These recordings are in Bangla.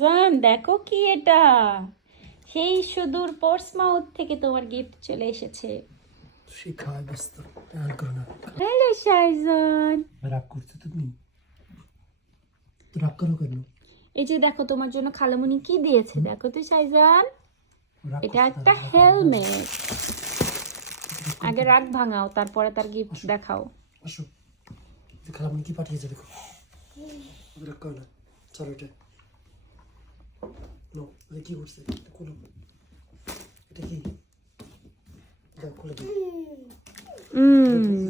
জান দেখো কি এটা। সেই সুদূর পোর্টসমাউথ থেকে তোমার গিফট চলে এসেছে। শিখায় ব্যস্ত। আর করো না। হ্যালো শাইজান। রাগ করছ তুমি? রাগ করো কেন? এই যে দেখো তোমার জন্য খালামুনি কি দিয়েছে দেখো তো শাইজান। এটা একটা হেলমেট। আগে রাগ ভাঙাও তারপরে তার গিফট দেখাও। আসো। যে খালামণি কি পাঠিয়েছে দেখো। রাগ করো না। চলো এটা। নো এটা কি করছে এটা খুলো এটা কি দাও খুলে দাও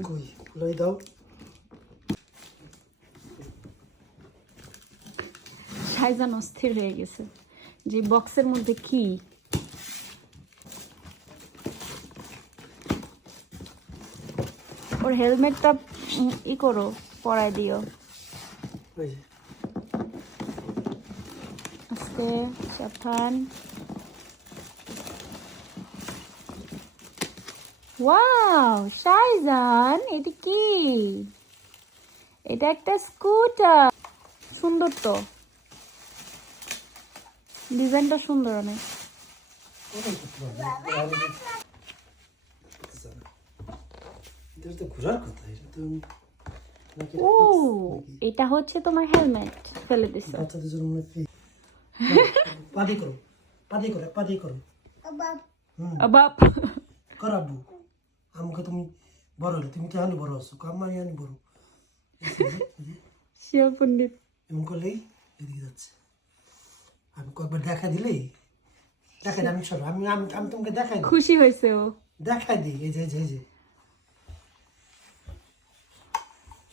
কই খুলে দাও শাইজান অস্থির হয়ে গেছে যে বক্সের মধ্যে কি ওর হেলমেটটা ই করো পরায় দিও আজকে সাবধান। ওয়াও শাইজান এটা কি? এটা একটা স্কুটার। সুন্দর তো। ডিজাইনটা সুন্দর অনেক। ও এটা হচ্ছে তোমার হেলমেট ফেলে দিছো। বাচ্চাদের জন্য পা দিয়ে করো পা করো। পা করো হুম। বাপ কর আব্বু। আমাকে তুমি বড় হলে তুমি হানি বড় আছো কামারি হানি বড়? শিব পণ্ডিত। এমন করলেই এদিকে যাচ্ছে। আমি কয়েকবার দেখা দিলেই দেখাই আমি সরো আমি আমি আমি তোমাকে দেখাই খুশি হয়েছে ও। দেখাই দিই এই যে এই যে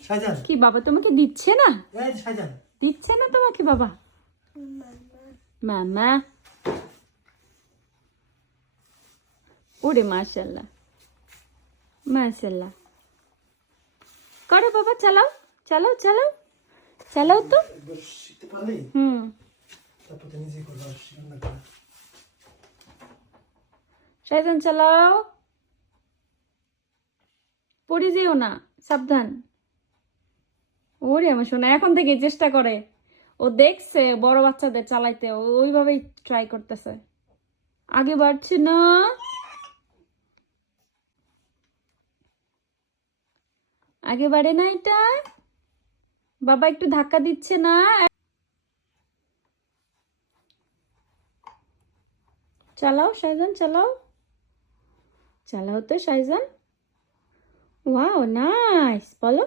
সাজান। কি বাবা তোমাকে দিচ্ছে না? এই সাজান। দিচ্ছে না তোমাকে বাবা? মামা ওরে মাশাল্লাহ মাশাল্লাহ করো বাবা চালাও চালাও চালাও চালাও তো হুম চালাও পড়ে যেও না সাবধান ওরে আমার শোনা এখন থেকে চেষ্টা করে ও দেখছে, বড় বাচ্চাদের চালাইতে ওইভাবেই ট্রাই করতেছে। আগে বাড়ছে না। আগে বাড়ে না এটা। বাবা একটু ধাক্কা দিচ্ছে না। চালাও শাইজান চালাও। চালাও তো শাইজান ওয়াও নাইস বলো।